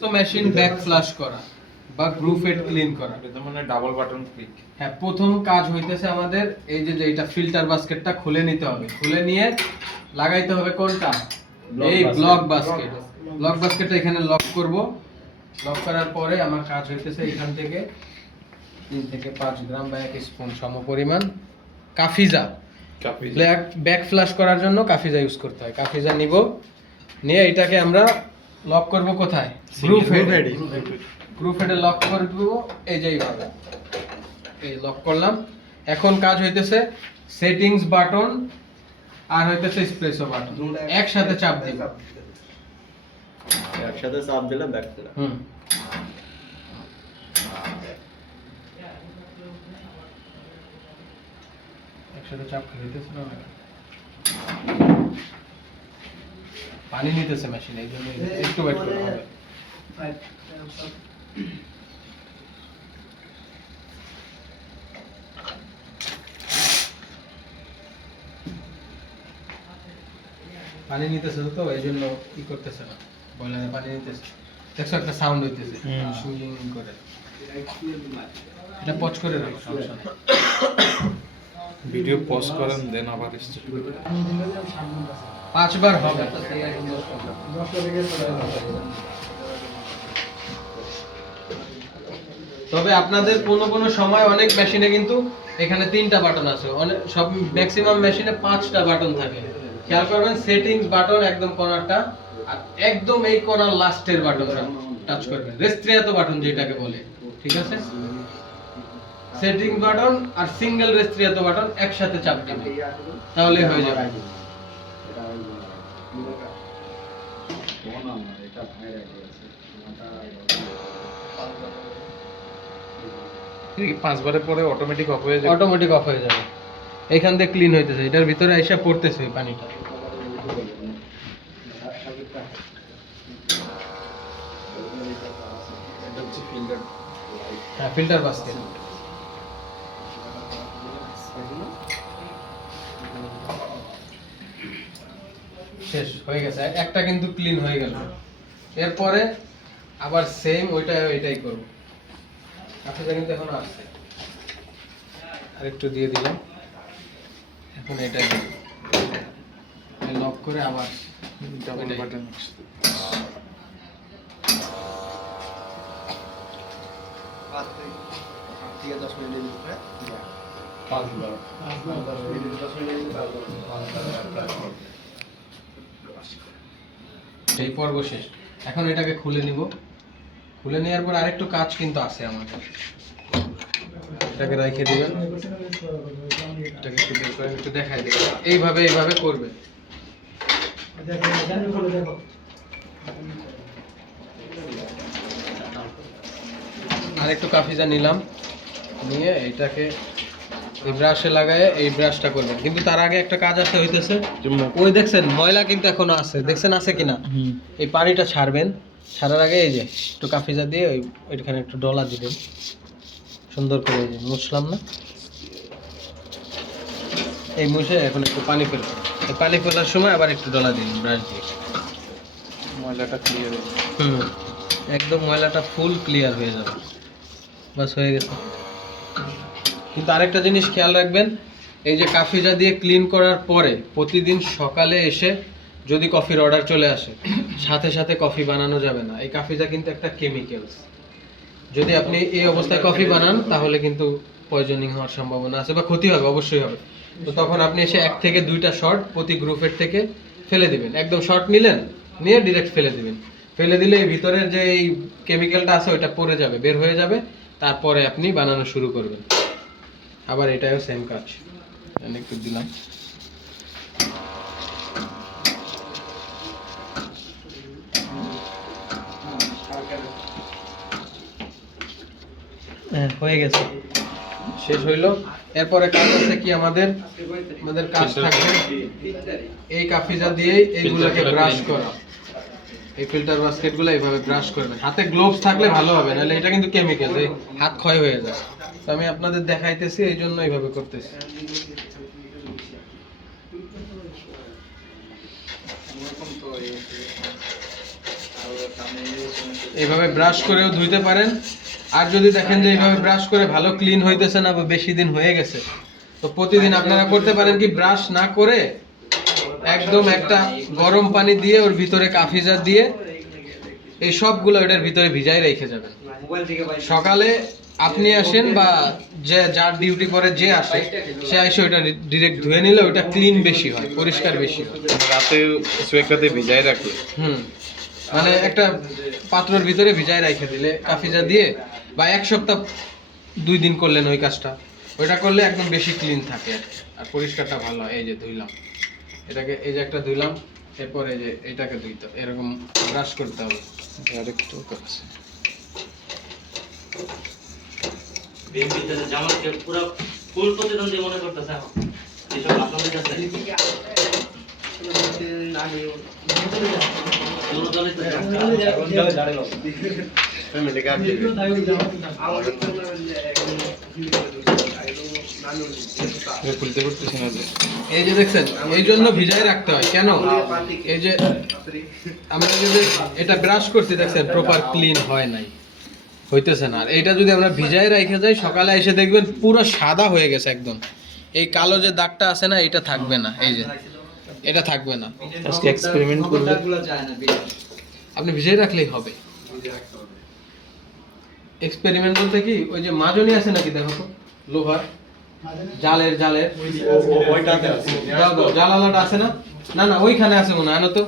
তো machine back flush করা বা গ্রুপ হেড ক্লিন করা, এটা মানে ডাবল বাটন ক্লিক। হ্যাঁ, প্রথম কাজ হইতেছে আমাদের এই যে এটা ফিল্টার বাস্কেটটা খুলে নিতে হবে। খুলে নিয়ে লাগাইতে হবে কোনটা, এই ব্লক বাস্কেট। ব্লক বাস্কেটটা এখানে লক করব। লক করার পরে আমার কাজ হইতেছে এখান থেকে 3 থেকে 5 গ্রাম বা 1 স্পুন সমপরিমাণ কাফিজা, ব্যাক ফ্লাশ করার জন্য কাফিজা ইউজ করতে হয়। কাফিজা নিব, নিয়ে এটাকে আমরা লক করব কোথায়, গ্রুপ হেডে। গ্রুপ হেডে লক করে দিব এই যে এইভাবে, এই লক করলাম। এখন কাজ হইতেছে সেটিংস বাটন আর হইতেছে এসপ্রেসো বাটন একসাথে চাপ দিব। একসাথে চাপ দিলে ব্যাক ফ্লাশ। একসাথে চাপ খেতেছে না, পানি নিতেছে মেশিন, এই জন্য একটু ওয়েট করতে হবে। পানি নিতেছে তো এই জন্য কি করতেছে না, বয়লারে পানি নিতেছে। দেখছো একটা সাউন্ড হইতেছে সুইং করে, এটা পজ করে রাখো, সমস্যা নেই। ভিডিও পজ করেন দেন আবার স্টার্ট করেন। 5 বার হবে। তবে আপনাদের কোনো সময় অনেক মেশিনে কিন্তু এখানে 3টা বাটন আছে, অনেক সব ম্যাক্সিমাম মেশিনে 5টা বাটন থাকে। খেয়াল করবেন সেটিংস বাটন একদম কোণারটা, আর একদম এই কোণার লাস্টের বাটনটা টাচ করবেন, রেস্ট্রিয়াতো বাটন যেটাকে বলে, ঠিক আছে? সেটিং বাটন আর সিঙ্গেল রেস্ট্রিয়াতো বাটন একসাথে চাপ দিবেন, তাহলে হয়ে যাবে। ঠিক 5 বারের পরে অটোমেটিক অফ হয়ে যাবে। অটোমেটিক অফ হয়ে যাবে। এখান থেকে ক্লিন হইতেছে, এটার ভিতরে এসে পড়তেছে ওই পানিটা। এটা হচ্ছে ফিল্টার। হ্যাঁ, ফিল্টার বাস্কেট। শেষ হয়ে গেছে, একটা কিন্তু ক্লিন হয়ে গেল। এরপরে আবার সেম ওইটাই করব। কাফিটা কিন্তু এখন আসছে, আরেকটু দিয়ে দিলাম। এখন এটাই লক করে আবার ডাবল ওইটাই। বাটন। এই পর্ব শেষ। এখন এটাকে খুলে নিব। খুলে নেওয়ার পর আরেকটু কাজ কিন্তু আছে আমাদের। এটাকে রেখে দিবেন, এটাকে একটু বের করে একটু দেখাই দিবেন। এইভাবে করবে। আরেকটু কাফিজা নিলাম, নিয়ে এইটাকে এই ব্রাশে লাগায় এই ব্রাশটা করবেন। কিন্তু তার আগে একটা কাজ আছে হইতেছে, ওই দেখছেন ময়লা কিন্তু এখনো আছে, দেখছেন আছে কিনা? এই পানিটা ছাড়বেন, ছাড়ার আগে এই যে একটু কাফিজা দিয়ে ওইখানে একটু ডলা দিবেন সুন্দর করে। এই যে মুছলাম না, এই মুছে এখন একটু পানি ফেলবেন। এই পানি ফেলার সময় আবার একটু ডলা দিবেন ব্রাশ দিয়ে। ময়লাটা ক্লিয়ার হয়ে একদম ময়লাটা ফুল ক্লিয়ার হয়ে যাবে। বাস হয়ে গেছে। কিন্তু আরেকটা জিনিস খেয়াল রাখবেন, এই যে কাফিজা দিয়ে ক্লিন করার পরে প্রতিদিন সকালে এসে যদি কফির অর্ডার চলে আসে, সাথে সাথে কফি বানানো যাবে না। এই কাফিজা কিন্তু একটা কেমিক্যালস, যদি আপনি এই অবস্থায় কফি বানান তাহলে কিন্তু পয়জনিং হওয়ার সম্ভাবনা আছে বা ক্ষতি হবে, অবশ্যই হবে। তো তখন আপনি এসে 1 থেকে 2টা শট প্রতি গ্রুপের থেকে ফেলে দিবেন। একদম শট নিলেন, নিয়ে ডিরেক্ট ফেলে দিবেন। ফেলে দিলে এই ভিতরের যে এই কেমিক্যালটা আছে ওইটা পড়ে যাবে, বের হয়ে যাবে। তারপরে আপনি বানানো শুরু করবেন। আবার এটাও সেম কাজ, একটু দিলাম। হয়ে গেছে, শেষ হইলো। এরপরে কাজ আছে কি আমাদের কাজ থাকবে এই কাফিজা দিয়ে এইগুলোকে ব্রাশ করা। এই ফিল্টার বাস্কেটগুলো এইভাবে ব্রাশ করবেন। হাতে গ্লোভস থাকলে ভালো হবে, নাহলে এটা কিন্তু কেমিক্যাল, এই হাত ক্ষয় হয়ে যায়। তো আমি আপনাদের দেখাইতেছি, এই জন্য এইভাবে করতেছি। তো এইভাবে ব্রাশ করেও ধুইতে পারেন। আর যদি দেখেন যে এইভাবে ব্রাশ করে ভালো ক্লিন হইতেছে না বা বেশি দিন হয়ে গেছে, তো প্রতিদিন আপনারা করতে পারেন কি, ব্রাশ না করে একদম একটা গরম পানি দিয়ে ওর ভিতরে কাফিজার দিয়ে এই সবগুলো ওটার ভিতরে ভিজাই রেখে যাবেন। সকালে আপনি আসেন বা যে যার ডিউটি করে যে আসে সে এসে ওইটা ডিরেক্ট ধুয়ে নিলে ওইটা ক্লিন বেশি হয়, পরিষ্কার বেশি হয়। রাতে সোয়েটাতে ভিজাই রাখলে মানে একটা পাত্রের ভিতরে ভিজায় রেখে দিলে কাফিজা দিয়ে, বা এক সপ্তাহ 2 দিন করলেন ওই কাজটা, ওইটা করলে একদম বেশি ক্লিন থাকে আর কি। আর পরিষ্কারটা ভালো হয়। এই যে ধুইলাম এটাকে, এই যে একটা ধুইলাম, এরপরে এই যে এটাকে ধুইতে এরকম ব্রাশ করতে হবে। আরেকটু করছে বিএনপিতে জামাতকে পুরো ফুল প্রতিদ্বন্দ্বী মনে করতেছে এখন এইসব আপনাদের কাছে দুটো দলই তো খুলতে পারতেছি না যে এই যে দেখছেন, এই জন্য ভিজায় রাখতে হয়। কেন? এই যে আমরা যদি এটা ব্রাশ করছি দেখছেন প্রপার ক্লিন হয় নাই, হইতেছে না। আর এটা যদি আমরা ভিজায় রেখে যাই, সকালে এসে দেখবেন পুরো সাদা হয়ে গেছে একদম। এই কালো যে দাগটা আছে না, এটা থাকবে না। এই যে এটা থাকবে না। আজকে এক্সপেরিমেন্ট করলে আপনি ভিজায় রাখলেই হবে। এক্সপেরিমেন্ট বলতে কি, ওই যে মাজনি আছে নাকি দেখো তো, লোহার জালের ওইটাতে আছে। দাও দাও, জালালাটা আছে না? না না, ওইখানে আছে মনে হয়, আনো তো।